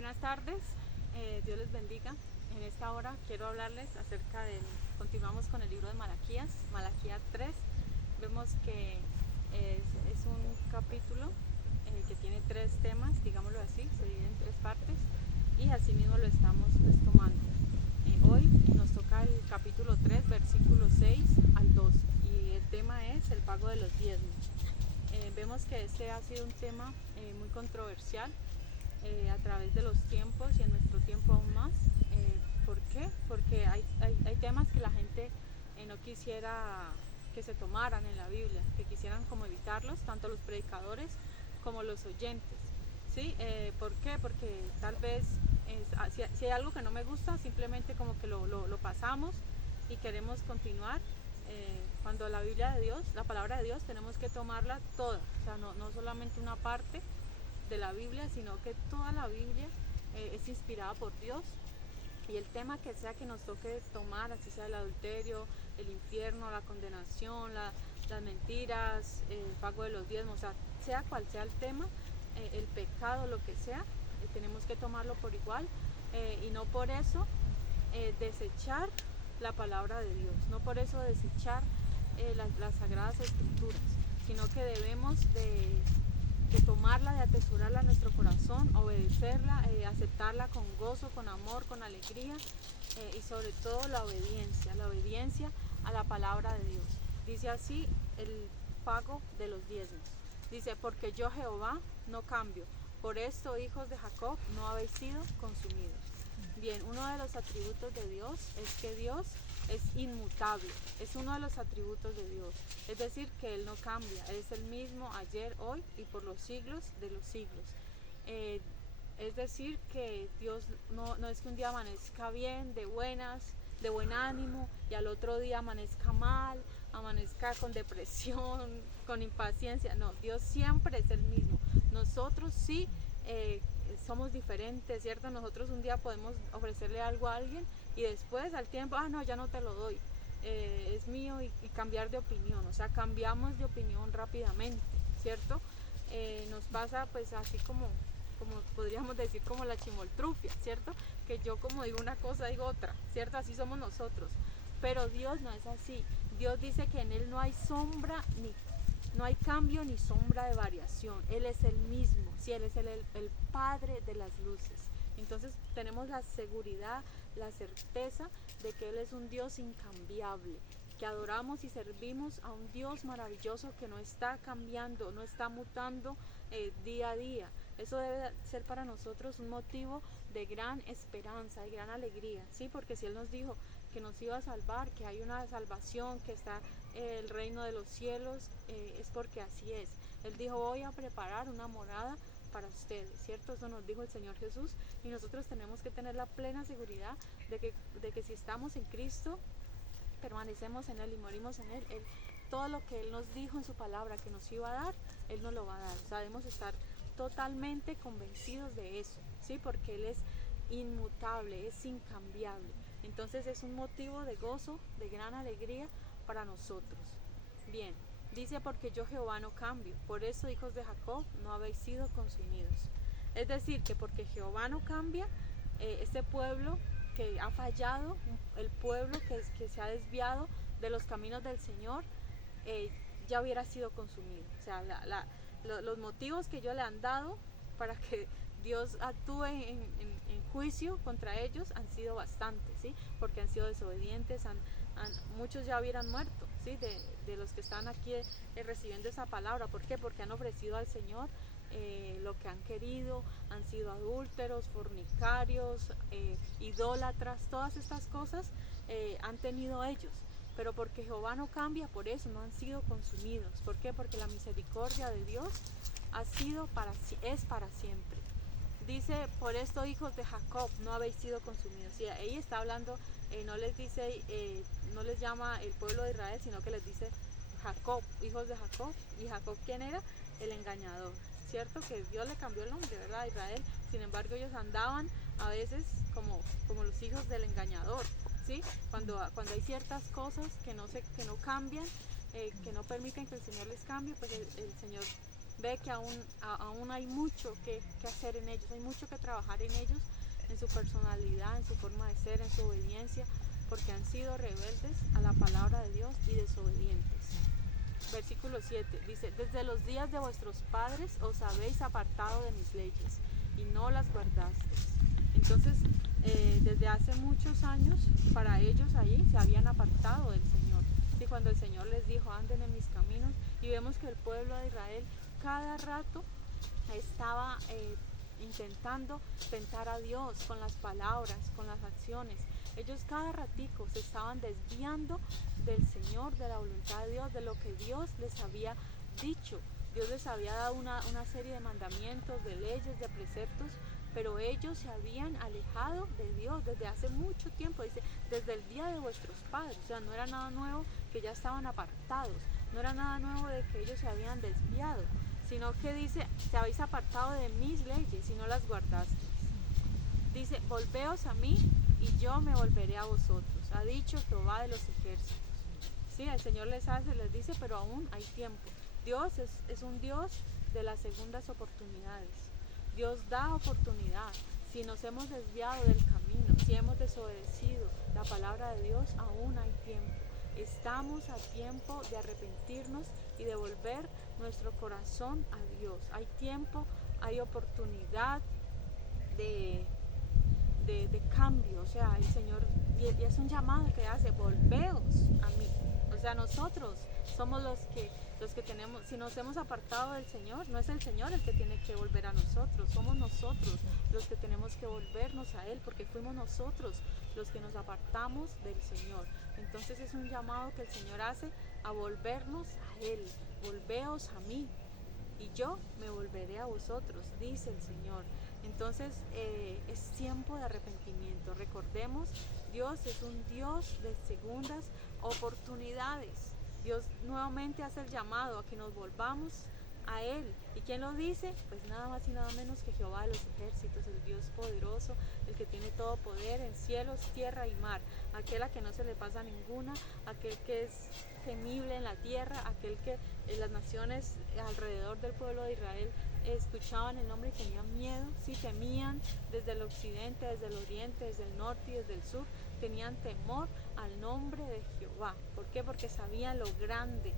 Buenas tardes, Dios les bendiga. En esta hora quiero hablarles acerca continuamos con el libro de Malaquías, Malaquías 3. Vemos que es un capítulo que tiene tres temas, digámoslo así, se divide en tres partes y así mismo lo estamos tomando. Hoy nos toca el capítulo 3, versículos 6 al 12 y el tema es el pago de los diezmos. Vemos que este ha sido un tema muy controversial a través de los tiempos y en nuestro tiempo aún más. ¿Por qué? Porque hay temas que la gente no quisiera que se tomaran en la Biblia, que quisieran como evitarlos, tanto los predicadores como los oyentes. ¿Sí? ¿Por qué? Porque tal vez si hay algo que no me gusta, simplemente como que lo pasamos y queremos continuar. Cuando la Biblia de Dios, la palabra de Dios, tenemos que tomarla toda, o sea, no solamente una parte de la Biblia, sino que toda la Biblia es inspirada por Dios, y el tema que sea que nos toque tomar, así sea el adulterio, el infierno, la condenación, las mentiras, el pago de los diezmos, o sea cual sea el tema, el pecado, lo que sea, tenemos que tomarlo por igual, y no por eso desechar la palabra de Dios, no por eso desechar las sagradas escrituras, sino que debemos de tomarla, de atesorarla en nuestro corazón, obedecerla, aceptarla con gozo, con amor, con alegría, y sobre todo la obediencia a la palabra de Dios. Dice así el pago de los diezmos. Dice, porque yo Jehová no cambio, por esto hijos de Jacob no habéis sido consumidos. Bien, uno de los atributos de Dios es que Dios es inmutable, es uno de los atributos de Dios, es decir, que Él no cambia, Él es el mismo ayer, hoy y por los siglos de los siglos. Es decir, que Dios no es que un día amanezca bien, de buenas, de buen ánimo, y al otro día amanezca mal, amanezca con depresión, con impaciencia. No, Dios siempre es el mismo. Nosotros sí somos diferentes, ¿cierto? Nosotros un día podemos ofrecerle algo a alguien y después al tiempo, no, ya no te lo doy, es mío, y cambiar de opinión, o sea, cambiamos de opinión rápidamente, ¿cierto? Nos pasa pues así como podríamos decir como la chimoltrufia, ¿cierto? Que yo como digo una cosa digo otra, ¿cierto? Así somos nosotros, pero Dios no es así. Dios dice que en Él no hay no hay cambio ni sombra de variación. Él es el mismo, sí, Él es el Padre de las luces. Entonces tenemos la seguridad, la certeza de que Él es un Dios incambiable, que adoramos y servimos a un Dios maravilloso que no está cambiando, no está mutando día a día. Eso debe ser para nosotros un motivo de gran esperanza, de gran alegría, ¿sí? Porque si Él nos dijo que nos iba a salvar, que hay una salvación, que está el reino de los cielos, es porque así es. Él dijo, voy a preparar una morada para ustedes, ¿cierto? Eso nos dijo el Señor Jesús, y nosotros tenemos que tener la plena seguridad de que si estamos en Cristo, permanecemos en Él y morimos en Él, todo lo que Él nos dijo en su palabra que nos iba a dar, Él nos lo va a dar. O sea, debemos estar totalmente convencidos de eso, ¿sí? Porque Él es inmutable, es incambiable. Entonces es un motivo de gozo, de gran alegría para nosotros. Bien, dice, porque yo Jehová no cambio, por eso hijos de Jacob no habéis sido consumidos. Es decir, que porque Jehová no cambia, este pueblo que ha fallado, el pueblo que se ha desviado de los caminos del Señor, ya hubiera sido consumido. O sea, los motivos que ellos le han dado para que Dios actúe en juicio contra ellos han sido bastantes, ¿sí? Porque han sido desobedientes, muchos ya hubieran muerto, ¿sí? De los que están aquí recibiendo esa palabra. ¿Por qué? Porque han ofrecido al Señor lo que han querido, han sido adúlteros, fornicarios, idólatras, todas estas cosas han tenido ellos. Pero porque Jehová no cambia, por eso no han sido consumidos. ¿Por qué? Porque la misericordia de Dios es para siempre. Dice, por esto hijos de Jacob no habéis sido consumidos. Y ahí está hablando, no les dice, no les llama el pueblo de Israel, sino que les dice Jacob, hijos de Jacob. ¿Y Jacob quién era? El engañador, ¿cierto? Que Dios le cambió el nombre, ¿verdad? A Israel. Sin embargo, ellos andaban a veces como los hijos del engañador, ¿sí? Cuando hay ciertas cosas que no cambian, que no permiten que el Señor les cambie, pues el Señor ve que aún hay mucho que hacer en ellos, hay mucho que trabajar en ellos, en su personalidad, en su forma de ser, en su obediencia, porque han sido rebeldes a la palabra de Dios y desobedientes. Versículo 7 dice: desde los días de vuestros padres os habéis apartado de mis leyes y no las guardasteis. Entonces, desde hace muchos años, para ellos ahí se habían apartado del Señor. Y cuando el Señor les dijo, anden en mis caminos, y vemos que el pueblo de Israel cada rato estaba intentando tentar a Dios con las palabras, con las acciones. Ellos cada ratico se estaban desviando del Señor, de la voluntad de Dios, de lo que Dios les había dicho. Dios les había dado una serie de mandamientos, de leyes, de preceptos, pero ellos se habían alejado de Dios desde hace mucho tiempo. Dice, desde el día de vuestros padres. O sea, no era nada nuevo que ya estaban apartados, no era nada nuevo de que ellos se habían desviado, sino que dice, te habéis apartado de mis leyes y no las guardasteis. Dice, volveos a mí y yo me volveré a vosotros, ha dicho Jehová de los ejércitos. Sí, el Señor les dice, pero aún hay tiempo. Dios es un Dios de las segundas oportunidades. Dios da oportunidad. Si nos hemos desviado del camino, si hemos desobedecido la palabra de Dios, aún hay tiempo. Estamos a tiempo de arrepentirnos y de volver nuestro corazón a Dios. Hay tiempo, hay oportunidad de cambio. O sea, el Señor, y es un llamado que hace, volveos a mí. O sea, nosotros somos los que tenemos, si nos hemos apartado del Señor, no es el Señor el que tiene que volver a nosotros, somos nosotros los que tenemos que volvernos a Él, porque fuimos nosotros los que nos apartamos del Señor. Entonces es un llamado que el Señor hace a volvernos a Él. Volveos a mí y yo me volveré a vosotros, dice el Señor. Entonces es tiempo de arrepentimiento. Recordemos, Dios es un Dios de segundas oportunidades. Dios nuevamente hace el llamado a que nos volvamos a Él. ¿Y quién lo dice? Pues nada más y nada menos que Jehová de los ejércitos, el Dios poderoso, el que tiene todo poder en cielos, tierra y mar, aquel a que no se le pasa ninguna, aquel que es temible en la tierra, aquel que las naciones alrededor del pueblo de Israel escuchaban el nombre y tenían miedo, sí, temían desde el occidente, desde el oriente, desde el norte y desde el sur, tenían temor al nombre de Jehová. ¿Por qué? Porque sabían lo grande,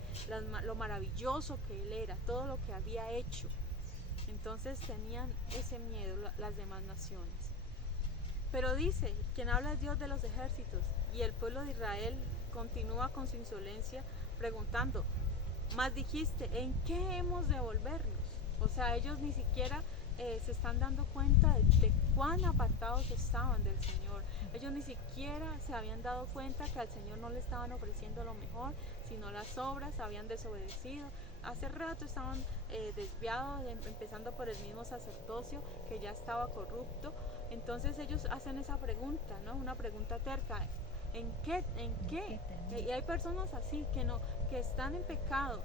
lo maravilloso que Él era, todo lo que había hecho. Entonces tenían ese miedo las demás naciones. Pero dice, quien habla es Dios de los ejércitos, y el pueblo de Israel continúa con su insolencia preguntando, mas dijiste, ¿en qué hemos de volvernos? O sea, ellos ni siquiera se están dando cuenta de cuán apartados estaban del Señor. Ellos ni siquiera se habían dado cuenta que al Señor no le estaban ofreciendo lo mejor, sino las obras, habían desobedecido. Hace rato estaban desviados, empezando por el mismo sacerdocio que ya estaba corrupto. Entonces ellos hacen esa pregunta, ¿no? Una pregunta terca. ¿En qué? Y hay personas así que están en pecado,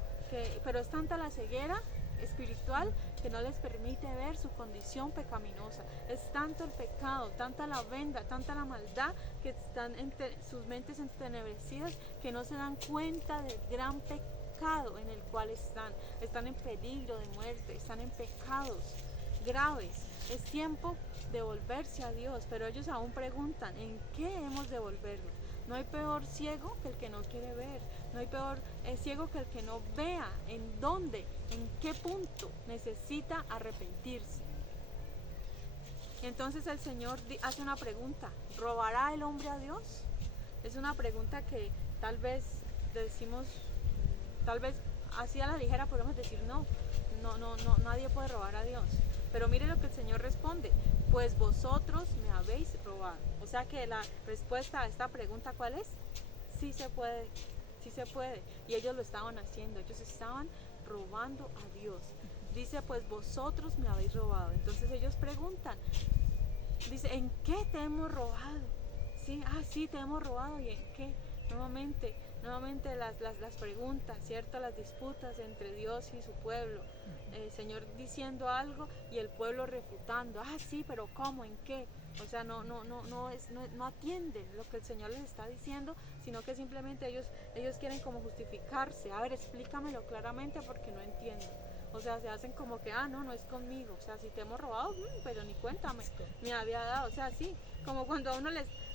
pero es tanta la ceguera espiritual que no les permite ver su condición pecaminosa. Es tanto el pecado, tanta la venda, tanta la maldad, que están sus mentes entenebrecidas, que no se dan cuenta del gran pecado en el cual están en peligro de muerte, están en pecados graves. Es tiempo de volverse a Dios, pero ellos aún preguntan, ¿en qué hemos de volvernos? No hay peor ciego que el que no quiere ver, no hay peor ciego que el que no vea en dónde, en qué punto necesita arrepentirse. Entonces el Señor hace una pregunta, ¿robará el hombre a Dios? Es una pregunta que tal vez decimos, tal vez así a la ligera podemos decir no, nadie puede robar a Dios. Pero mire lo que el Señor responde, pues vosotros me habéis robado. O sea que la respuesta a esta pregunta, ¿cuál es? Sí se puede, sí se puede. Y ellos lo estaban haciendo, ellos estaban robando a Dios. Dice, pues vosotros me habéis robado. Entonces ellos preguntan, dice, ¿en qué te hemos robado? Sí, sí, te hemos robado. ¿Y en qué? Nuevamente las preguntas, ¿cierto? Las disputas entre Dios y su pueblo. El Señor diciendo algo y el pueblo refutando. Sí, pero ¿cómo? ¿En qué? O sea, no atienden lo que el Señor les está diciendo, sino que simplemente ellos quieren como justificarse. A ver, explícamelo claramente porque no entiendo. O sea, se hacen como que, no, no es conmigo. O sea, si te hemos robado, pero ni cuéntame, me había dado. O sea, sí, como cuando a uno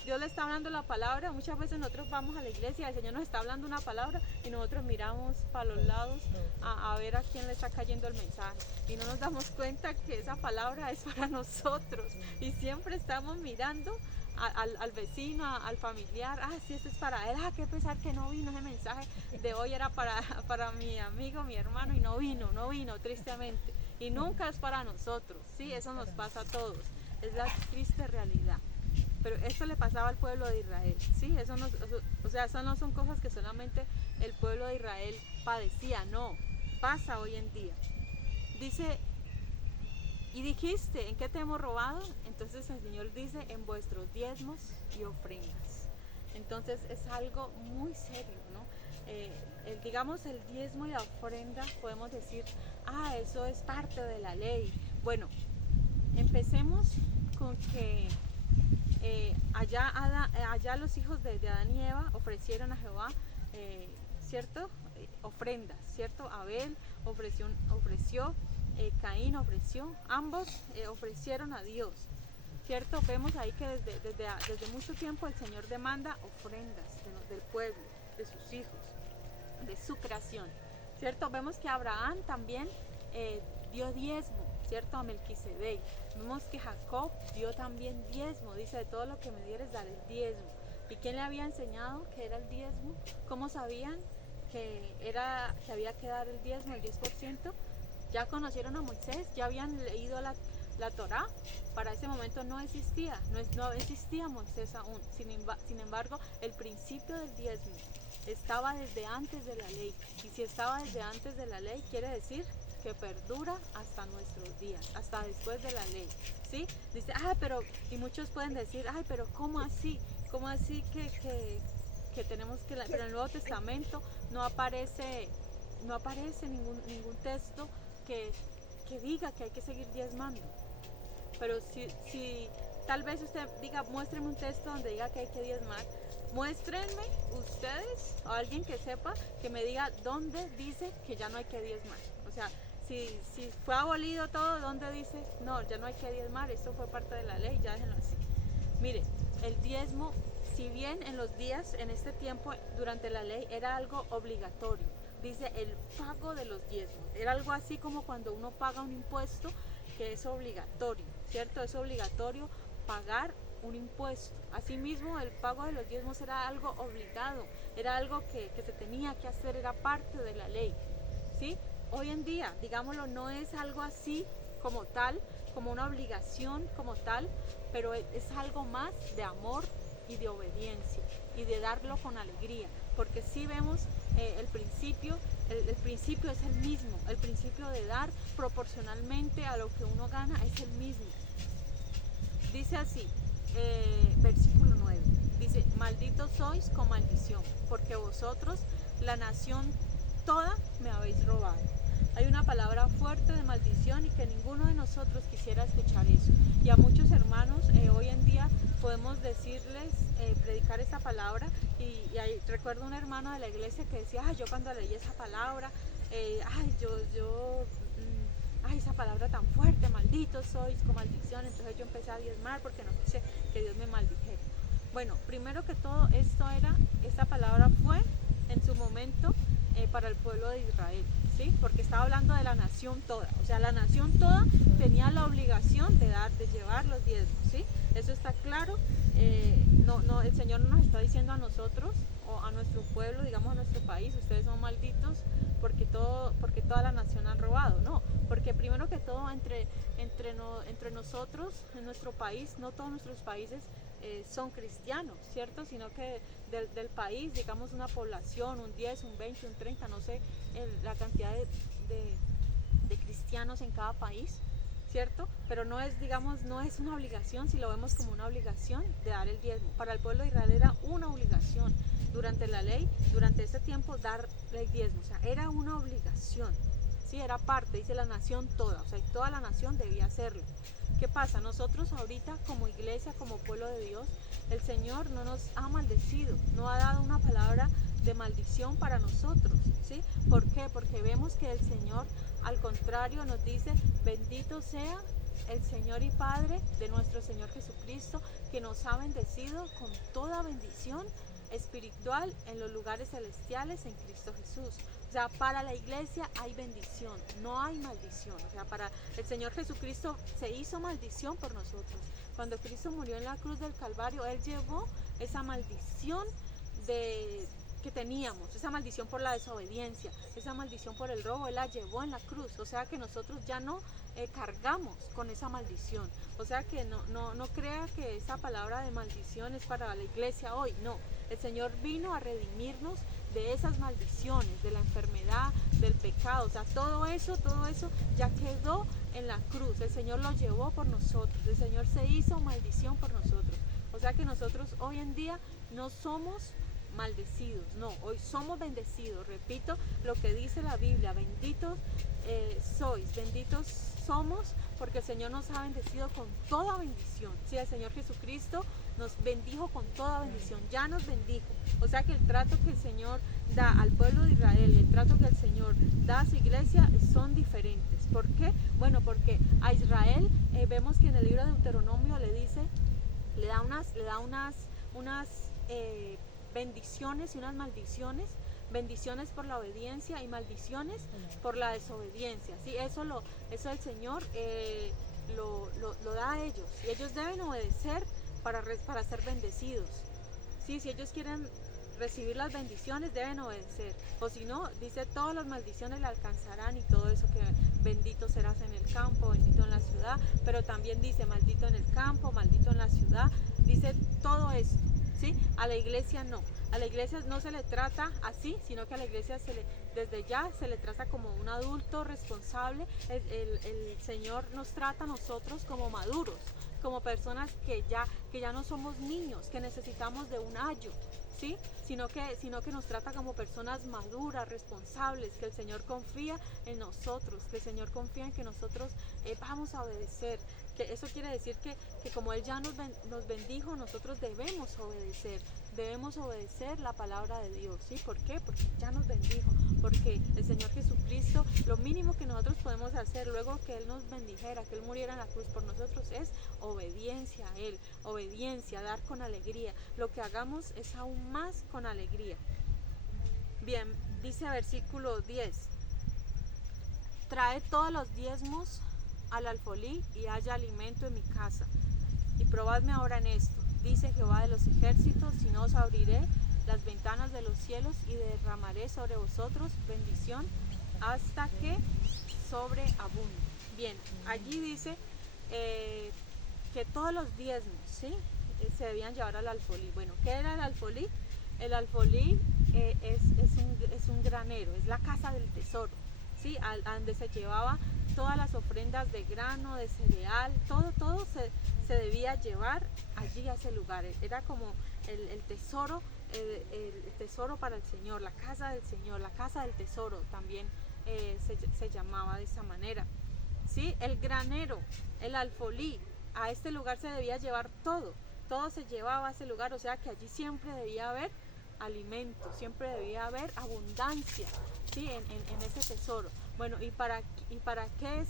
Dios le está hablando la palabra, muchas veces nosotros vamos a la iglesia, el Señor nos está hablando una palabra y nosotros miramos para los lados a ver a quién le está cayendo el mensaje. Y no nos damos cuenta que esa palabra es para nosotros. Y siempre estamos mirando al vecino, al familiar, sí, esto es para él, qué pesar que no vino, ese mensaje de hoy era para mi amigo, mi hermano, y no vino, tristemente, y nunca es para nosotros, sí, eso nos pasa a todos, es la triste realidad, pero esto le pasaba al pueblo de Israel, sí, eso no son cosas que solamente el pueblo de Israel padecía, no, pasa hoy en día. Dice, y dijiste, ¿en qué te hemos robado? Entonces el Señor dice, en vuestros diezmos y ofrendas. Entonces es algo muy serio, ¿no? Digamos el diezmo y la ofrenda, podemos decir, eso es parte de la ley. Bueno, empecemos con que allá los hijos de Adán y Eva ofrecieron a Jehová, ¿cierto? Ofrendas, ¿cierto? Abel ofreció, Caín ofreció, ambos ofrecieron a Dios, ¿cierto? Vemos ahí que desde mucho tiempo el Señor demanda ofrendas del pueblo, de sus hijos, de su creación, ¿cierto? Vemos que Abraham también dio diezmo, ¿cierto? A Melquisedec. Vemos que Jacob dio también diezmo, dice, de todo lo que me dieres daré el diezmo. ¿Y quién le había enseñado que era el diezmo? ¿Cómo sabían que había que dar el diezmo, el 10%? Ya conocieron a Moisés, ya habían leído la Torá. Para ese momento no existía Moisés aún. Sin embargo, el principio del diezmo estaba desde antes de la ley. Y si estaba desde antes de la ley, quiere decir que perdura hasta nuestros días, hasta después de la ley, ¿sí? Dice, y muchos pueden decir, pero ¿cómo así? ¿Cómo así que tenemos que... Pero en el Nuevo Testamento no aparece ningún texto que diga que hay que seguir diezmando. Pero si tal vez usted diga, muéstreme un texto donde diga que hay que diezmar, muéstrenme ustedes o alguien que sepa, que me diga dónde dice que ya no hay que diezmar. O sea, si fue abolido todo, ¿dónde dice? No, ya no hay que diezmar, esto fue parte de la ley, ya déjenlo así. Mire, el diezmo, si bien en los días, en este tiempo, durante la ley, era algo obligatorio. Dice el pago de los diezmos. Era algo así como cuando uno paga un impuesto, que es obligatorio, ¿cierto? Es obligatorio pagar un impuesto. Asimismo, el pago de los diezmos era algo obligado, era algo que se tenía que hacer, era parte de la ley, ¿sí? Hoy en día, digámoslo, no es algo así como tal, como una obligación como tal, pero es algo más de amor y de obediencia y de darlo con alegría, porque si vemos el principio es el mismo, el principio de dar proporcionalmente a lo que uno gana es el mismo. Dice así, versículo 9, dice, malditos sois con maldición, porque vosotros, la nación toda, me habéis robado. Hay una palabra fuerte de maldición y que ninguno de nosotros quisiera escuchar eso. Y a muchos hermanos hoy en día podemos decirles, predicar esta palabra. Y recuerdo un hermano de la iglesia que decía, yo cuando leí esa palabra, esa palabra tan fuerte, malditos sois con maldición. Entonces yo empecé a diezmar porque no quise que Dios me maldijera. Bueno, primero que todo, esta palabra fue en su momento para el pueblo de Israel, ¿sí? Porque estaba hablando de la nación toda, o sea, la nación toda tenía la obligación de llevar los diezmos, ¿sí? Eso está claro. El Señor no nos está diciendo a nosotros o a nuestro pueblo, digamos a nuestro país, ustedes son malditos porque toda la nación han robado, no, porque primero que todo entre nosotros, en nuestro país, no todos nuestros países son cristianos, ¿cierto? Sino que del país, digamos una población, un 10, un 20, un 30, no sé, la cantidad de cristianos en cada país, ¿cierto? Pero no es una obligación, si lo vemos como una obligación de dar el diezmo. Para el pueblo de Israel era una obligación durante la ley, durante ese tiempo, dar el diezmo, o sea, era una obligación, ¿sí? Era parte, dice la nación toda, o sea, toda la nación debía hacerlo. ¿Qué pasa? Nosotros ahorita como iglesia, como pueblo de Dios, el Señor no nos ha maldecido, no ha dado una palabra de maldición para nosotros, ¿sí? ¿Por qué? Porque vemos que el Señor, al contrario, nos dice, bendito sea el Señor y Padre de nuestro Señor Jesucristo, que nos ha bendecido con toda bendición espiritual en los lugares celestiales en Cristo Jesús. O sea, para la iglesia hay bendición, no hay maldición. O sea, para el Señor Jesucristo se hizo maldición por nosotros. Cuando Cristo murió en la cruz del Calvario, Él llevó esa maldición que teníamos, esa maldición por la desobediencia, esa maldición por el robo, Él la llevó en la cruz. O sea que nosotros ya no cargamos con esa maldición. O sea que no crea que esa palabra de maldición es para la iglesia hoy. No, el Señor vino a redimirnos de esas maldiciones, de la enfermedad, del pecado. O sea, todo eso ya quedó en la cruz. El Señor lo llevó por nosotros. El Señor se hizo maldición por nosotros. O sea que nosotros hoy en día no somos maldecidos, no, hoy somos bendecidos. Repito lo que dice la Biblia, benditos sois, benditos somos, porque el Señor nos ha bendecido con toda bendición. Sí, el Señor Jesucristo nos bendijo con toda bendición, ya nos bendijo. O sea que el trato que el Señor da al pueblo de Israel y el trato que el Señor da a su iglesia son diferentes. ¿Por qué? Bueno, porque a Israel vemos que en el libro de Deuteronomio le da unas bendiciones y unas maldiciones, bendiciones por la obediencia y maldiciones por la desobediencia, ¿sí? Eso el Señor lo da a ellos, y ellos deben obedecer para ser bendecidos, ¿sí? Si ellos quieren recibir las bendiciones, deben obedecer, o si no, dice, todas las maldiciones le alcanzarán y todo eso, que bendito serás en el campo, bendito en la ciudad, pero también dice maldito en el campo, maldito en la ciudad, dice todo esto. ¿Sí? A la iglesia no, a la iglesia no se le trata así, sino que a la iglesia desde ya se le trata como un adulto responsable. El Señor nos trata a nosotros como maduros, como personas que ya no somos niños, que necesitamos de un ayo, ¿sí? Sino que nos trata como personas maduras, responsables, que el Señor confía en nosotros, que el Señor confía en que nosotros vamos a obedecer. Que eso quiere decir que como Él ya nos bendijo, nosotros debemos obedecer la palabra de Dios, ¿sí? ¿Por qué? Porque ya nos bendijo, porque el Señor Jesucristo, lo mínimo que nosotros podemos hacer luego que Él nos bendijera, que Él muriera en la cruz por nosotros, es obediencia a Él, obediencia, dar con alegría. Lo que hagamos es aún más con alegría. Bien, dice versículo 10, trae todos los diezmos al alfolí y haya alimento en mi casa. Y probadme ahora en esto, dice Jehová de los ejércitos, si no os abriré las ventanas de los cielos y derramaré sobre vosotros bendición hasta que sobreabunde. Bien, allí dice que todos los diezmos, ¿sí? Se debían llevar al alfolí. Bueno, ¿qué era el alfolí? El alfolí es un granero, es la casa del tesoro, ¿sí? A donde se llevaba todas las ofrendas de grano, de cereal, todo se debía llevar allí a ese lugar. Era como el tesoro, el tesoro para el Señor, la casa del Señor, la casa del tesoro también se llamaba de esa manera, ¿sí? El granero, el alfolí, a este lugar se debía llevar todo se llevaba a ese lugar. O sea que allí siempre debía haber alimento, siempre debía haber abundancia, ¿sí? en ese tesoro. Bueno, ¿y para qué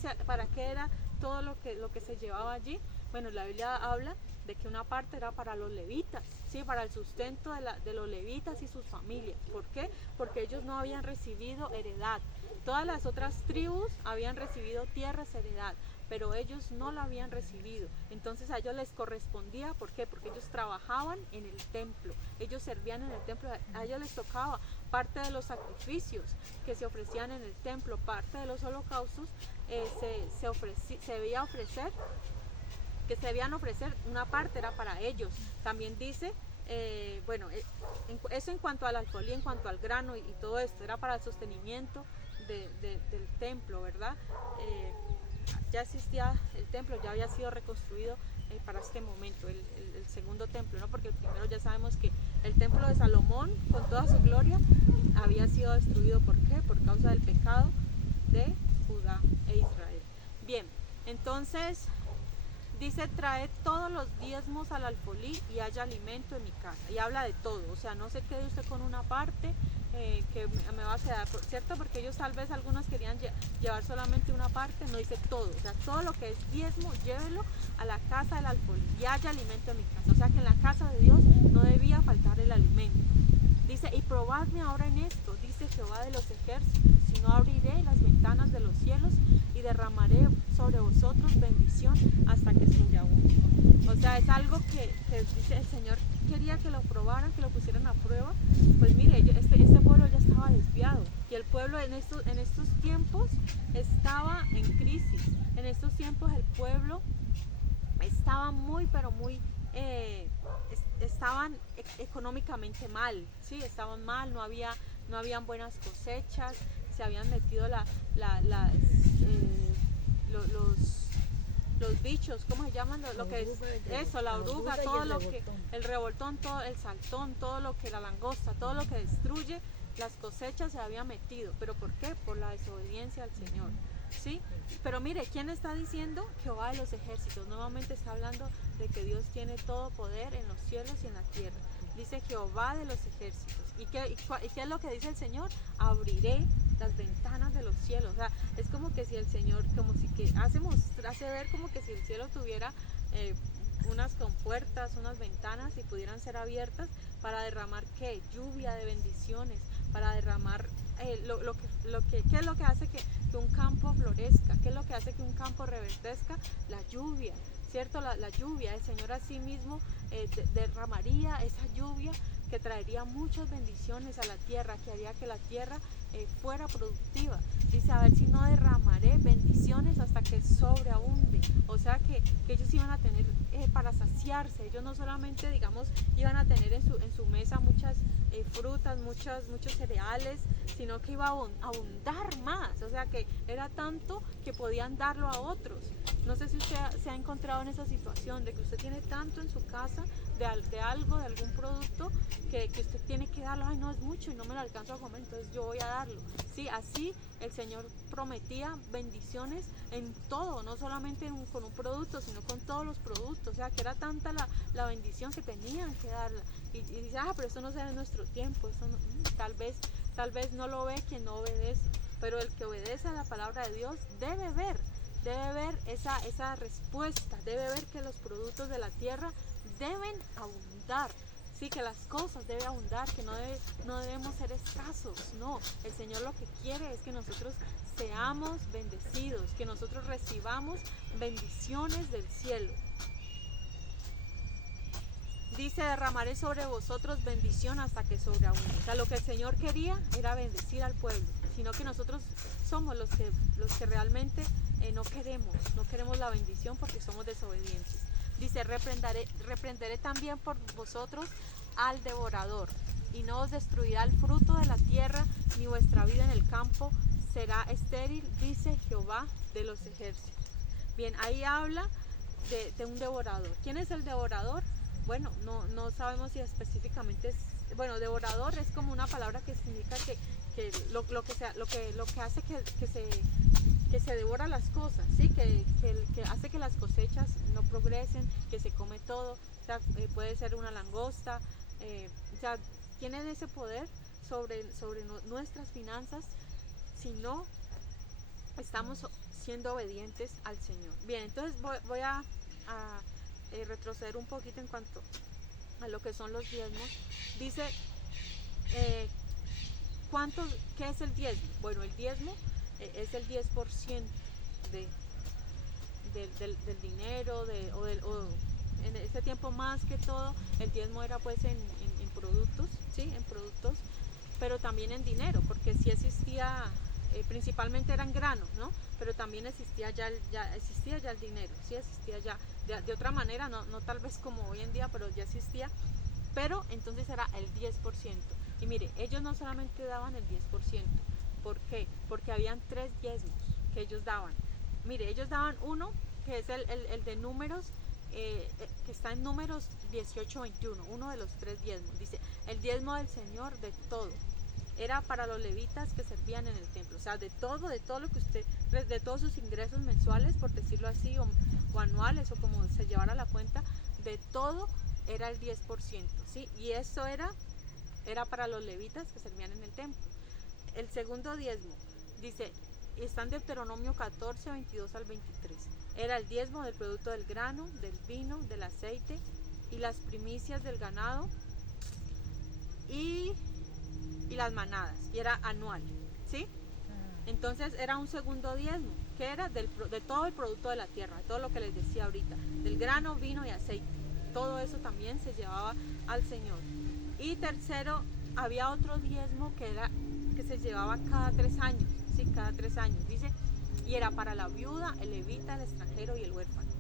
era todo lo que se llevaba allí? Bueno, la Biblia habla de que una parte era para los levitas, ¿sí? Para el sustento de los levitas y sus familias. ¿Por qué? Porque ellos no habían recibido heredad. Todas las otras tribus habían recibido tierras heredad, pero ellos no la habían recibido. Entonces a ellos les correspondía, ¿por qué? Porque ellos trabajaban en el templo, ellos servían en el templo, a ellos les tocaba parte de los sacrificios que se ofrecían en el templo, parte de los holocaustos se debían ofrecer, una parte era para ellos. También dice, eso en cuanto al alfolí, en cuanto al grano y todo esto, era para el sostenimiento del templo, ¿verdad? Ya existía el templo, ya había sido reconstruido para este momento, el segundo templo, ¿no? Porque el primero ya sabemos que el templo de Salomón, con toda su gloria, había sido destruido. ¿Por qué? Por causa del pecado de Judá e Israel. Bien, entonces Dice, trae todos los diezmos al alfolí y haya alimento en mi casa. Y habla de todo, o sea, no se quede usted con una parte que me va a quedar, ¿cierto? Porque ellos tal vez algunos querían llevar solamente una parte, no dice todo. O sea, todo lo que es diezmo, llévelo a la casa del alfolí y haya alimento en mi casa. O sea, que en la casa de Dios no debía faltar el alimento. Dice, y probadme ahora en esto, dice Jehová de los ejércitos, si no abriré las ventanas de los cielos y derramaré sobre vosotros bendición hasta que sobreabunde. O sea, es algo que dice el Señor quería que lo probaran, que lo pusieran a prueba. Pues mire, este pueblo ya estaba desviado y el pueblo en estos tiempos estaba en crisis. En estos tiempos el pueblo estaba muy, pero muy... estaban económicamente mal, ¿sí? Estaban mal, no habían buenas cosechas, se habían metido los bichos, ¿cómo se llaman? Lo que es eso, la oruga, todo lo que, el revoltón, todo el saltón, todo lo que la langosta, todo lo que destruye las cosechas se había metido. ¿Pero por qué? Por la desobediencia al Señor. ¿Sí? Pero mire, ¿quién está diciendo? Jehová de los ejércitos. Nuevamente está hablando de que Dios tiene todo poder en los cielos y en la tierra. Dice Jehová de los ejércitos. ¿Y qué es lo que dice el Señor? Abriré las ventanas de los cielos. O sea, es como que si el Señor, como si que hace ver como que si el cielo tuviera unas compuertas, unas ventanas y pudieran ser abiertas para derramar ¿qué? Lluvia de bendiciones, para derramar ¿qué es lo que hace que un campo florezca? ¿Qué es lo que hace que un campo reverdezca? La lluvia, ¿cierto? La lluvia, el Señor así mismo derramaría esa lluvia que traería muchas bendiciones a la tierra, que haría que la tierra fuera productiva. Dice, a ver si no derramaré bendiciones hasta que sobreabunde. O sea que ellos iban a tener para saciarse. Ellos no solamente, digamos, iban a tener en su mesa muchas frutas, muchos cereales, sino que iba a abundar más. O sea que era tanto que podían darlo a otros. No sé si usted se ha encontrado en esa situación de que usted tiene tanto en su casa de algo, de algún producto que usted tiene que darlo. Ay, no, es mucho y no me lo alcanzo a comer, entonces yo voy a darlo. Sí, así el Señor prometía bendiciones en todo, no solamente con un producto, sino con todos los productos. O sea, que era tanta la bendición que tenían que darla. Y dice, pero eso no se ve en nuestro tiempo, eso no, tal vez no lo ve quien no obedece, pero el que obedece a la palabra de Dios debe ver esa respuesta, debe ver que los productos de la tierra deben abundar. Sí, que las cosas deben abundar, que no debemos ser escasos. No, el Señor lo que quiere es que nosotros seamos bendecidos, que nosotros recibamos bendiciones del cielo. Dice, derramaré sobre vosotros bendición hasta que sobreabunde. O sea, lo que el Señor quería era bendecir al pueblo, sino que nosotros somos los que realmente no queremos la bendición porque somos desobedientes. Dice, reprenderé también por vosotros al devorador, y no os destruirá el fruto de la tierra, ni vuestra vida en el campo será estéril, dice Jehová de los ejércitos. Bien, ahí habla de un devorador. ¿Quién es el devorador? Bueno, no sabemos si específicamente es, bueno, devorador es como una palabra que significa que lo que hace que se devora las cosas, ¿sí? que hace que las cosechas no progresen, que se come todo. O sea, puede ser una langosta, o sea, tienen ese poder sobre nuestras finanzas si no estamos siendo obedientes al Señor. Bien, entonces voy a retroceder un poquito en cuanto a lo que son los diezmos. Dice, ¿qué es el diezmo? Bueno, el diezmo es el 10% del dinero, o en ese tiempo más que todo, el diezmo era pues en productos, ¿sí? En productos, pero también en dinero, porque sí existía, principalmente eran granos, ¿no? Pero también existía ya el dinero, sí existía ya, de otra manera, no tal vez como hoy en día, pero ya existía, pero entonces era el 10%. Y mire, ellos no solamente daban el 10%, ¿por qué? Porque habían 3 diezmos que ellos daban. Mire, ellos daban uno, que es el de números, que está en números 18-21, uno de los 3 diezmos. Dice, el diezmo del Señor de todo. era para los levitas que servían en el templo. O sea, de todo lo que usted, de todos sus ingresos mensuales, por decirlo así, o anuales, o como se llevara la cuenta, de todo era el 10%, ¿sí? Y eso era para los levitas que servían en el templo. El segundo diezmo, dice, está en Deuteronomio 14, 22 al 23. Era el diezmo del producto del grano, del vino, del aceite y las primicias del ganado y las manadas, y era anual, ¿sí? Entonces era un segundo diezmo, que era de todo el producto de la tierra, de todo lo que les decía ahorita, del grano, vino y aceite. Todo eso también se llevaba al Señor. Y tercero, había otro diezmo que se llevaba cada 3 años, ¿sí? Cada 3 años, dice, y era para la viuda, el levita, el extranjero y el huérfano.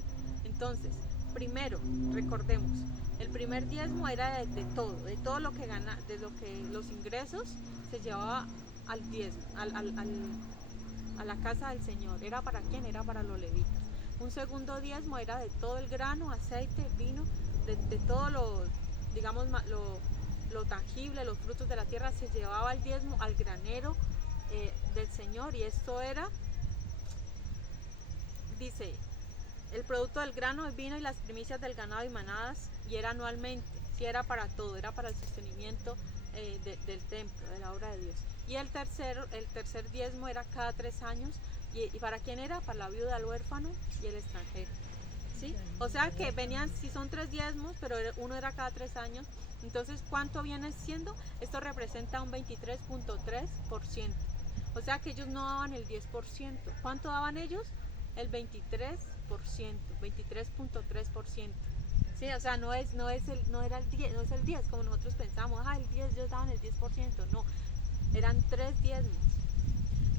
Entonces, primero, recordemos, el primer diezmo era de todo lo que gana, de lo que los ingresos se llevaba al diezmo, a la casa del Señor. ¿Era para quién? Era para los levitas. Un segundo diezmo era de todo el grano, aceite, vino, de todo lo, digamos, lo tangible, los frutos de la tierra, se llevaba el diezmo al granero del Señor. Y esto era, dice, el producto del grano, el vino y las primicias del ganado y manadas, y era anualmente, sí, era para todo, era para el sostenimiento del templo, de la obra de Dios. Y el tercer diezmo era cada 3 años, y ¿para quién era? Para la viuda, el huérfano y el extranjero, ¿sí? O sea que venían, si son 3 diezmos, pero uno era cada 3 años, entonces ¿cuánto viene siendo? Esto representa un 23.3%, o sea que ellos no daban el 10%, ¿cuánto daban ellos? El 23%, 23.3%. Sí, o sea, no es el 10 como nosotros pensamos, el 10, ellos daban el 10%, no, eran 3 diezmos.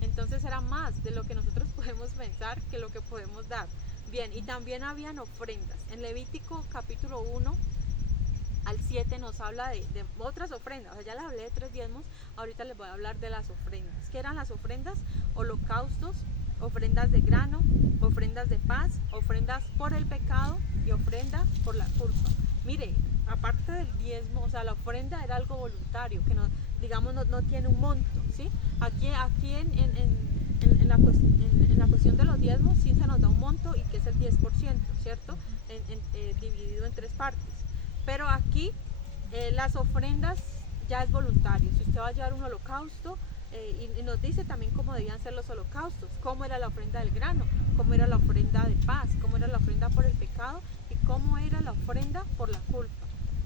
Entonces era más de lo que nosotros podemos pensar que lo que podemos dar. Bien, y también habían ofrendas. En Levítico capítulo 1 al 7 nos habla de otras ofrendas. O sea, ya les hablé de 3 diezmos, ahorita les voy a hablar de las ofrendas. ¿Qué eran las ofrendas? Holocaustos, ofrendas de grano, ofrendas de paz, ofrendas por el pecado y ofrenda por la culpa. Mire, aparte del diezmo, o sea, la ofrenda era algo voluntario, que no, digamos, no tiene un monto, ¿sí? Aquí en la cuestión de los diezmos sí se nos da un monto, y que es el 10%, ¿cierto? Dividido en 3 partes. Pero aquí las ofrendas ya es voluntario. Si usted va a llevar un holocausto, y nos dice también cómo debían ser los holocaustos, cómo era la ofrenda del grano, cómo era la ofrenda de paz, cómo era la ofrenda por el pecado y cómo era la ofrenda por la culpa,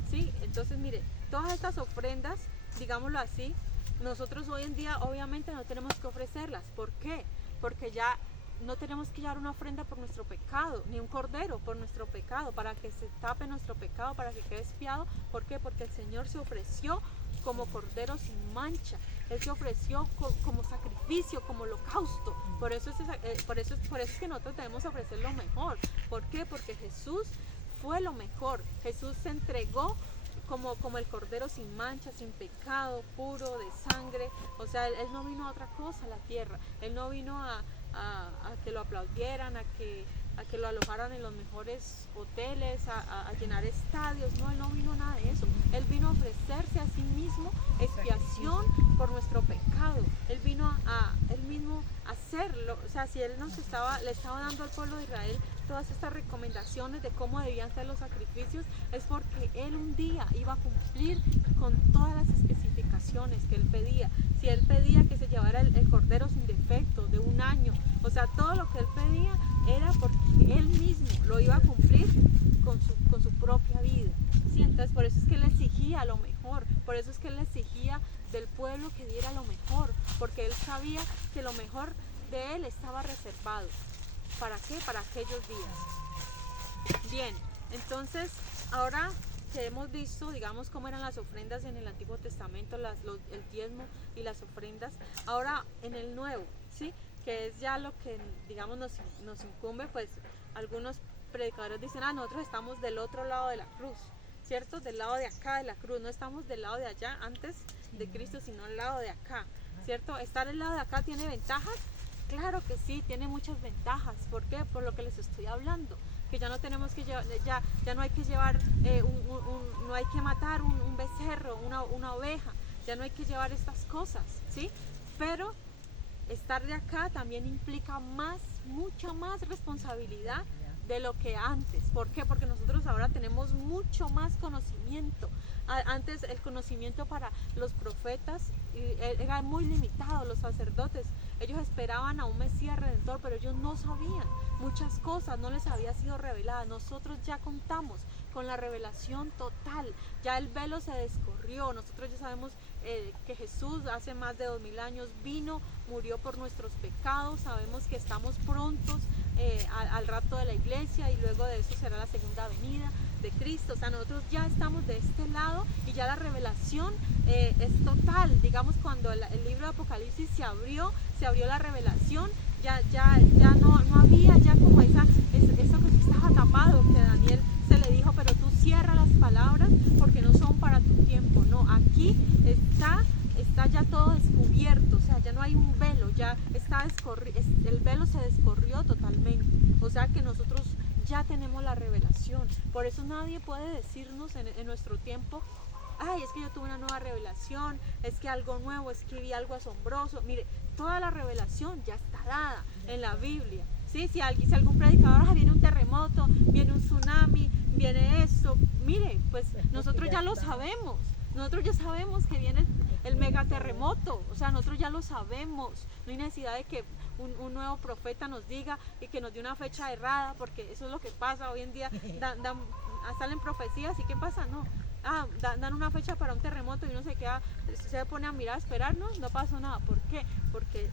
¿sí? Entonces, mire, todas estas ofrendas, digámoslo así, nosotros hoy en día obviamente no tenemos que ofrecerlas. ¿Por qué? Porque ya no tenemos que llevar una ofrenda por nuestro pecado, ni un cordero por nuestro pecado, para que se tape nuestro pecado, para que quede expiado. ¿Por qué? Porque el Señor se ofreció como cordero sin mancha. Él se ofreció como sacrificio, como holocausto. Por eso es que nosotros debemos ofrecer lo mejor. ¿Por qué? Porque Jesús fue lo mejor. Jesús se entregó como el cordero sin mancha, sin pecado, puro, de sangre. O sea, él no vino a otra cosa a la tierra. Él no vino a que lo aplaudieran, a que lo alojaran en los mejores hoteles, a llenar estadios. No, él no vino a nada de eso. Él vino a ofrecerse a sí mismo expiación por nuestro pecado. Él vino él mismo a hacerlo. O sea, si él le estaba dando al pueblo de Israel todas estas recomendaciones de cómo debían ser los sacrificios, es porque él un día iba a cumplir con todas las especificaciones que él pedía. Si él pedía que se llevara el cordero sin defecto de 1 año, o sea, todo lo que él pedía era porque él mismo lo iba a cumplir con su propia vida, ¿sí? Entonces por eso es que él exigía lo mejor, por eso es que él exigía del pueblo que diera lo mejor, porque él sabía que lo mejor de él estaba reservado. ¿Para qué? Para aquellos días. Bien, entonces ahora que hemos visto, digamos, cómo eran las ofrendas en el Antiguo Testamento, el diezmo y las ofrendas, ahora en el Nuevo, ¿sí? Que es ya lo que, digamos, nos incumbe, pues algunos predicadores dicen, nosotros estamos del otro lado de la cruz, ¿cierto? Del lado de acá de la cruz, no estamos del lado de allá antes de Cristo, sino al lado de acá, ¿cierto? Estar del lado de acá tiene ventajas. Claro que sí, tiene muchas ventajas. ¿Por qué? Por lo que les estoy hablando, que ya no tenemos que llevar, ya no hay que llevar, no hay que matar un becerro, una oveja, ya no hay que llevar estas cosas, ¿sí? Pero estar de acá también implica mucha más responsabilidad de lo que antes. ¿Por qué? Porque nosotros ahora tenemos mucho más conocimiento. Antes el conocimiento para los profetas era muy limitado. Los sacerdotes, ellos esperaban a un Mesías Redentor, pero ellos no sabían muchas cosas, no les había sido revelada. Nosotros ya contamos con la revelación total, ya el velo se descorrió. Nosotros ya sabemos que Jesús hace más de 2000 años vino, murió por nuestros pecados. Sabemos que estamos prontos al rapto de la iglesia, y luego de eso será la segunda venida de Cristo. O sea, nosotros ya estamos de este lado y ya la revelación es total. Digamos, cuando el libro de Apocalipsis se abrió la revelación, ya no había ya como eso que estaba tapado, que Daniel se le dijo, pero tú cierra las palabras porque no son para tu tiempo. No, aquí está ya todo descubierto, o sea, ya no hay un velo, ya el velo se descorrió totalmente. O sea que nosotros ya tenemos la revelación. Por eso nadie puede decirnos en nuestro tiempo: ay, es que yo tuve una nueva revelación, es que algo nuevo, es que vi algo asombroso. Mire, toda la revelación ya está dada en la Biblia. ¿Sí? Si algún predicador, viene un terremoto, viene un tsunami, viene esto, mire, pues nosotros ya lo sabemos. Nosotros ya sabemos que viene el megaterremoto, o sea, nosotros ya lo sabemos. No hay necesidad de que un nuevo profeta nos diga y que nos dé una fecha errada, porque eso es lo que pasa hoy en día. Salen profecías, ¿y qué pasa? No. Dan una fecha para un terremoto y uno se pone a mirar, a esperar, no pasó nada. ¿Por qué? Porque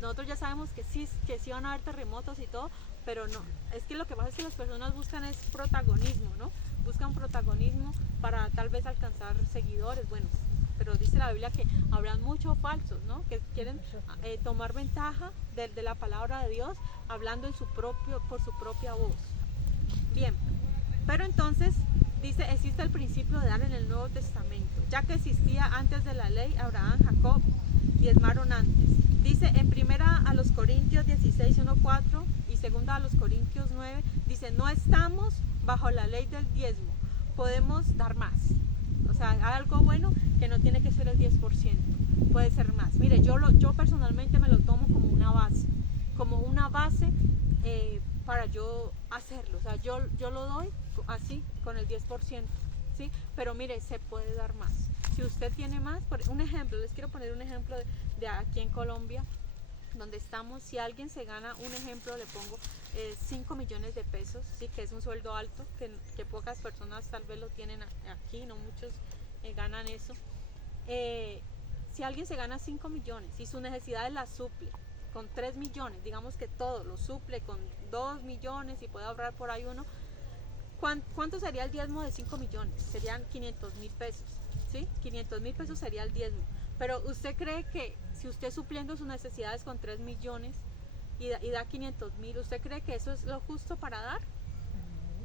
nosotros ya sabemos que sí van a haber terremotos y todo, pero no. Es que lo que pasa es que las personas buscan es protagonismo, ¿no? Buscan protagonismo para tal vez alcanzar seguidores, bueno, pero dice la Biblia que habrán muchos falsos, ¿no? Que quieren tomar ventaja de la palabra de Dios, hablando por su propia voz. Bien, pero entonces dice, existe el principio de dar en el Nuevo Testamento, ya que existía antes de la ley. Abraham, Jacob diezmaron antes. Dice en primera a los Corintios 16, 1-4 y segunda a los Corintios 9, dice, no estamos bajo la ley del diezmo, podemos dar más. O sea, hay algo bueno que no tiene que ser el 10%, puede ser más. Mire, yo personalmente me lo tomo como una base para yo hacerlo. O sea, yo lo doy así, con el 10%, ¿sí? Pero mire, se puede dar más. Si usted tiene más, un ejemplo, les quiero poner un ejemplo de aquí en Colombia, donde estamos. Si alguien se gana, un ejemplo le pongo, 5 millones de pesos, ¿sí? Que es un sueldo alto, que pocas personas tal vez lo tienen aquí, no muchos ganan eso. Si alguien se gana 5 millones y sus necesidades las suple con 3 millones, digamos que todo lo suple con 2 millones y puede ahorrar por ahí uno, ¿cuánto sería el diezmo de 5 millones? Serían 500,000 pesos, ¿sí? 500,000 pesos sería el diezmo. Pero ¿usted cree que si usted supliendo sus necesidades con 3 millones y da 500,000, ¿usted cree que eso es lo justo para dar?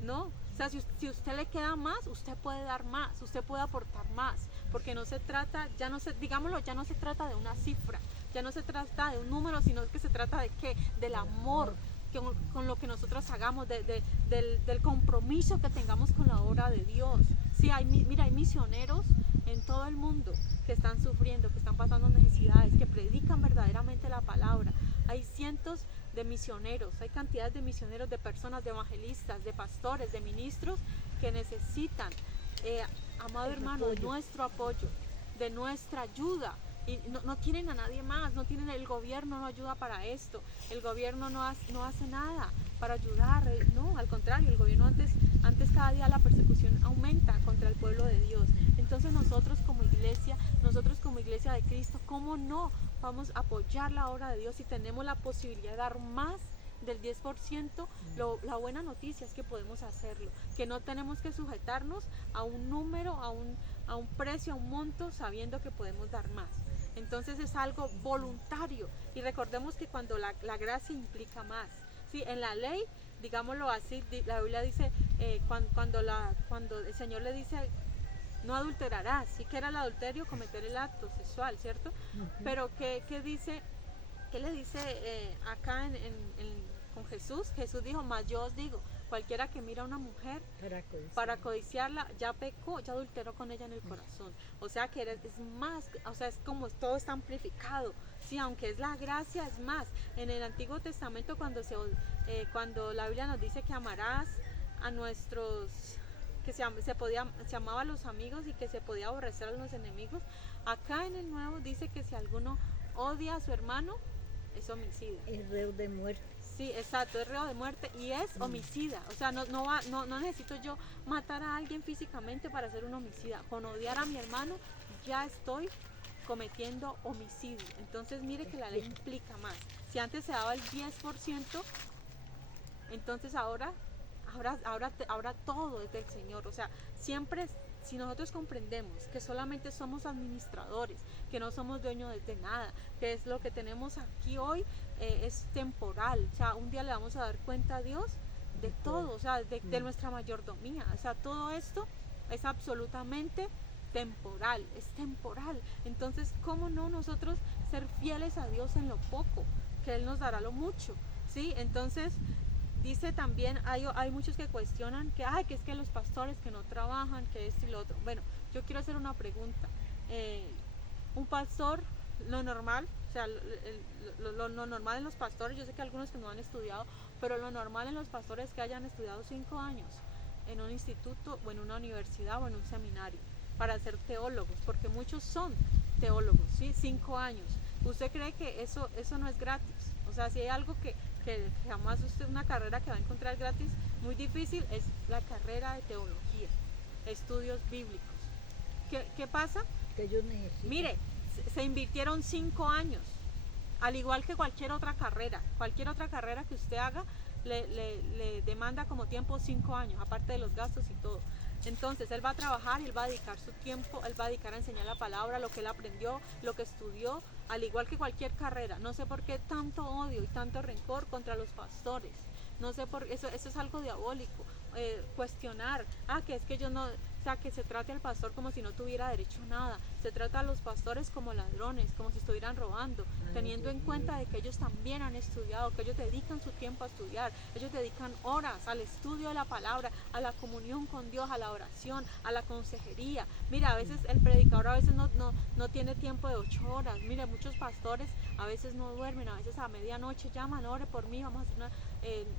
No. O sea, si usted le queda más, usted puede dar más, usted puede aportar más, porque no se trata, ya no se trata de una cifra, ya no se trata de un número, sino que se trata de ¿qué? Del amor con lo que nosotros hagamos, del compromiso que tengamos con la obra de Dios. Sí, hay misioneros en todo el mundo que están sufriendo, que están pasando necesidades, que predican verdaderamente la palabra. Hay cientos de misioneros, hay cantidades de misioneros, de personas, de evangelistas, de pastores, de ministros que necesitan, amado hermano, de nuestro apoyo, de nuestra ayuda. Y no tienen a nadie más, el gobierno no ayuda para esto, el gobierno no hace nada para ayudar, no, al contrario, el gobierno antes cada día la persecución aumenta contra el pueblo de Dios. Entonces nosotros como iglesia de Cristo, ¿cómo no vamos a apoyar la obra de Dios si tenemos la posibilidad de dar más del 10%? La buena noticia es que podemos hacerlo, que no tenemos que sujetarnos a un número, a un precio, a un monto, sabiendo que podemos dar más. Entonces es algo voluntario, y recordemos que cuando la gracia implica más, ¿sí? En la ley, digámoslo así, la Biblia dice, cuando el Señor le dice, no adulterarás, ¿sí? Que era el adulterio, cometer el acto sexual, ¿cierto? Pero ¿qué le dice acá con Jesús. Jesús dijo, mas yo os digo, cualquiera que mira a una mujer para codiciarla, ya pecó, ya adulteró con ella en el corazón. O sea que es más, o sea, es como todo está amplificado. Sí, aunque es la gracia, es más. En el Antiguo Testamento, cuando la Biblia nos dice que amarás a nuestros, que se amaba a los amigos y que se podía aborrecer a los enemigos, acá en el Nuevo dice que si alguno odia a su hermano, es homicida. Es reo de muerte. Sí, exacto, es reo de muerte y es homicida. O sea, no necesito yo matar a alguien físicamente para ser un homicida. Con odiar a mi hermano ya estoy cometiendo homicidio. Entonces mire que la ley implica más. Si antes se daba el 10%, entonces ahora todo es del Señor. O sea, siempre, si nosotros comprendemos que solamente somos administradores, que no somos dueños de nada, que es lo que tenemos aquí hoy, es temporal. O sea, un día le vamos a dar cuenta a Dios de todo, o sea, de nuestra mayordomía. O sea, todo esto es absolutamente temporal, es temporal. Entonces, ¿cómo no nosotros ser fieles a Dios en lo poco? Que Él nos dará lo mucho, ¿sí? Entonces, dice también, hay muchos que cuestionan que es que los pastores que no trabajan, que esto y lo otro. Bueno, yo quiero hacer una pregunta. Un pastor, lo normal, o sea, lo normal en los pastores, yo sé que algunos que no han estudiado, pero lo normal en los pastores es que hayan estudiado 5 años en un instituto o en una universidad o en un seminario para ser teólogos, porque muchos son teólogos, ¿sí? 5 años. ¿Usted cree que eso no es gratis? O sea, si hay algo que jamás una carrera que va a encontrar gratis, muy difícil, es la carrera de teología, estudios bíblicos. ¿Qué pasa? Que yo necesito. Mire, se invirtieron 5 años, al igual que cualquier otra carrera que usted haga, le demanda como tiempo 5 años, aparte de los gastos y todo. Entonces él va a trabajar y él va a dedicar su tiempo, él va a dedicar a enseñar la palabra, lo que él aprendió, lo que estudió, al igual que cualquier carrera. No sé por qué tanto odio y tanto rencor contra los pastores. No sé por eso es algo diabólico. Cuestionar, que es que yo no, o sea, que se trate al pastor como si no tuviera derecho a nada, se trata a los pastores como ladrones, como si estuvieran robando, teniendo en cuenta de que ellos también han estudiado, que ellos dedican su tiempo a estudiar, ellos dedican horas al estudio de la palabra, a la comunión con Dios, a la oración, a la consejería. Mira, a veces el predicador a veces no tiene tiempo de 8 horas. Mira, muchos pastores a veces no duermen, a veces a medianoche llaman, ore por mí, vamos a hacer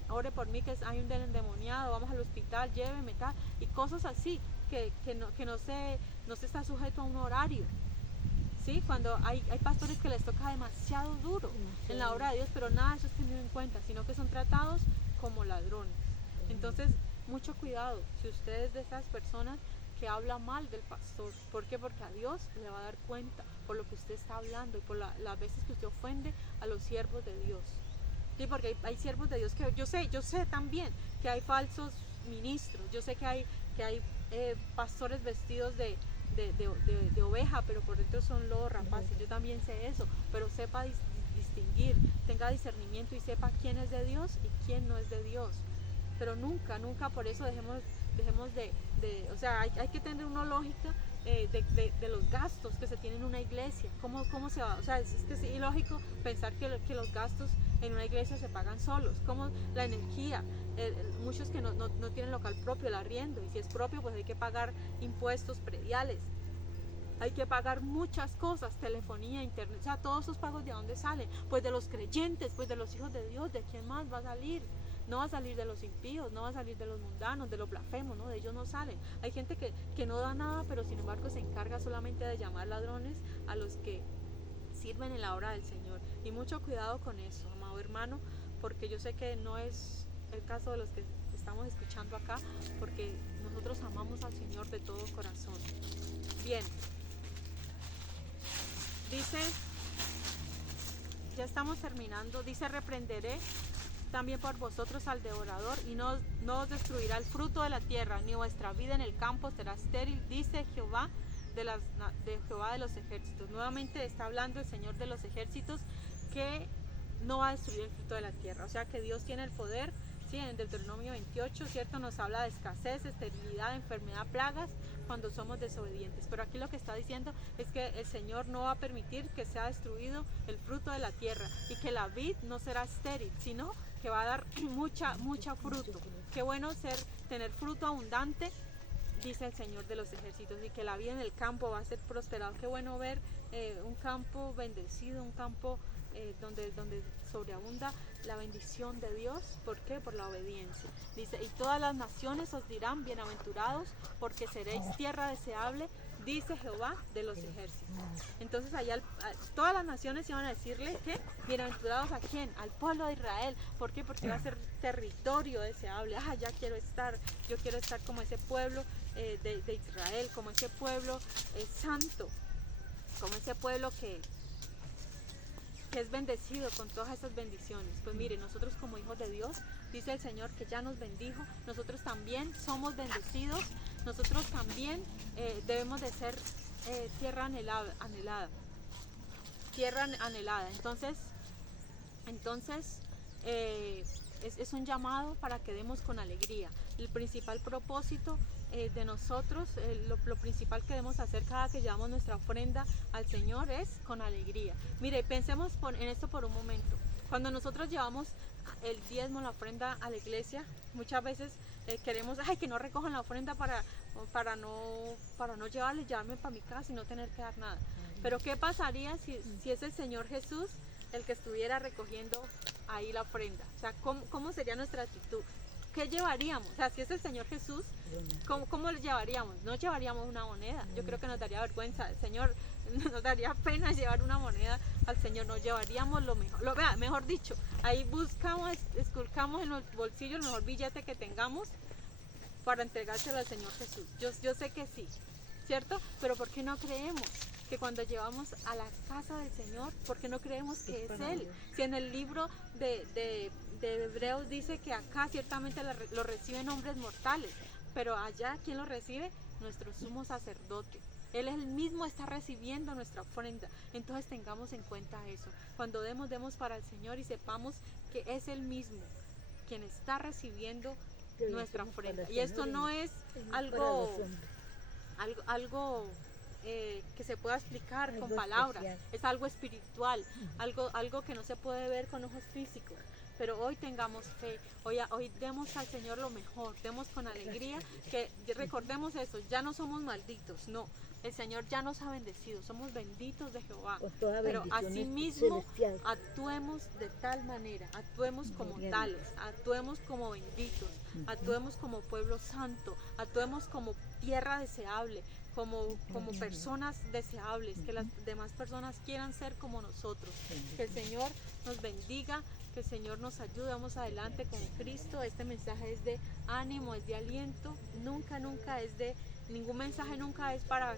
ore por mí que hay un endemoniado, vamos al hospital, lléveme tal, y cosas así que no se está sujeto a un horario. ¿Sí? Cuando hay pastores que les toca demasiado duro en la obra de Dios, pero nada de eso es tenido en cuenta, sino que son tratados como ladrones. Entonces, mucho cuidado si usted es de esas personas que habla mal del pastor. ¿Por qué? Porque a Dios le va a dar cuenta por lo que usted está hablando y por las veces que usted ofende a los siervos de Dios. Sí, porque hay siervos de Dios que yo sé también que hay falsos ministros, yo sé que hay pastores vestidos de oveja, pero por dentro son lobos rapaces. Yo también sé eso, pero sepa distinguir, tenga discernimiento y sepa quién es de Dios y quién no es de Dios. Pero nunca por eso dejemos o sea, hay que tener una lógica de los gastos que se tienen en una iglesia. ¿Cómo se va? O sea, es que es ilógico pensar que los gastos en una iglesia se pagan solos, como la energía, muchos que no tienen local propio, el arriendo, y si es propio pues hay que pagar impuestos prediales, hay que pagar muchas cosas, telefonía, internet, o sea, todos esos pagos ¿de dónde salen? Pues de los creyentes, pues de los hijos de Dios. ¿De quién más va a salir? No va a salir de los impíos, no va a salir de los mundanos, de los blasfemos, ¿no? De ellos no salen. Hay gente que no da nada, pero sin embargo se encarga solamente de llamar ladrones a los que sirven en la obra del Señor. Y mucho cuidado con eso, amado hermano, porque yo sé que no es el caso de los que estamos escuchando acá, porque nosotros amamos al Señor de todo corazón. Bien, dice, ya estamos terminando, dice: reprenderé también por vosotros al devorador, y no os destruirá el fruto de la tierra, ni vuestra vida en el campo será estéril, dice Jehová de Jehová de los ejércitos. Nuevamente está hablando el Señor de los ejércitos, que no va a destruir el fruto de la tierra. O sea que Dios tiene el poder, ¿sí? En Deuteronomio 28, ¿cierto? Nos habla de escasez, esterilidad, enfermedad, plagas, cuando somos desobedientes. Pero aquí lo que está diciendo es que el Señor no va a permitir que sea destruido el fruto de la tierra, y que la vid no será estéril, sino que va a dar mucha fruto. Qué bueno tener fruto abundante, dice el Señor de los ejércitos, y que la vida en el campo va a ser prosperado. Qué bueno ver un campo bendecido, un campo donde sobreabunda la bendición de Dios. ¿Por qué? Por la obediencia. Dice, y todas las naciones os dirán bienaventurados, porque seréis tierra deseable, dice Jehová de los ejércitos. Entonces allá todas las naciones iban a decirle que bienaventurados a quién, al pueblo de Israel. ¿Por qué? Porque va a ser territorio deseable. Ya quiero estar, yo quiero estar como ese pueblo de Israel, como ese pueblo santo, como ese pueblo que es bendecido con todas esas bendiciones. Pues mire, nosotros como hijos de Dios, dice el Señor que ya nos bendijo, nosotros también somos bendecidos, nosotros también debemos de ser tierra anhelada, tierra anhelada. Entonces es un llamado para que demos con alegría. El principal propósito de nosotros, lo principal que debemos hacer cada que llevamos nuestra ofrenda al Señor es con alegría. Mire, pensemos en esto por un momento. Cuando nosotros llevamos el diezmo, la ofrenda a la iglesia, muchas veces queremos que no recojan la ofrenda para no llevarme para mi casa y no tener que dar nada. Pero ¿qué pasaría si es el Señor Jesús el que estuviera recogiendo ahí la ofrenda? O sea, ¿cómo sería nuestra actitud? ¿Qué llevaríamos? O sea, si es el Señor Jesús, ¿cómo lo llevaríamos? No llevaríamos una moneda. Yo creo que nos daría vergüenza. El Señor, nos daría pena llevar una moneda al Señor. Nos llevaríamos lo mejor. Mejor dicho, ahí esculcamos en los bolsillos el mejor billete que tengamos para entregárselo al Señor Jesús. Yo sé que sí, ¿cierto? Pero ¿por qué no creemos que cuando llevamos a la casa del Señor, por qué no creemos que es Él? Si en el libro de Hebreos dice que acá ciertamente lo reciben hombres mortales, pero allá, ¿quién lo recibe? Nuestro sumo sacerdote. Él mismo está recibiendo nuestra ofrenda. Entonces tengamos en cuenta eso. Cuando demos para el Señor y sepamos que es Él mismo quien está recibiendo nuestra ofrenda. Y esto no es algo que se pueda explicar con palabras, es algo espiritual, algo que no se puede ver con ojos físicos. Pero hoy tengamos fe, hoy demos al Señor lo mejor, demos con alegría, que recordemos eso, ya no somos malditos, no, el Señor ya nos ha bendecido, somos benditos de Jehová, pero asimismo actuemos de tal manera, actuemos como tales, actuemos como benditos, actuemos como pueblo santo, actuemos como tierra deseable, como personas deseables, que las demás personas quieran ser como nosotros. Que el Señor nos bendiga, que el Señor nos ayude, vamos adelante con Cristo. Este mensaje es de ánimo, es de aliento, nunca ningún mensaje nunca es para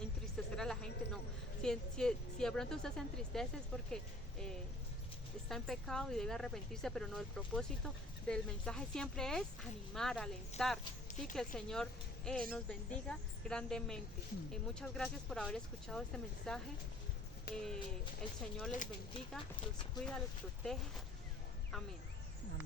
entristecer a la gente, no. Si de pronto usted se entristece es porque está en pecado y debe arrepentirse, pero no, el propósito del mensaje siempre es animar, alentar. Sí, que el Señor nos bendiga grandemente. Muchas gracias por haber escuchado este mensaje. El Señor les bendiga, los cuida, los protege. Amén.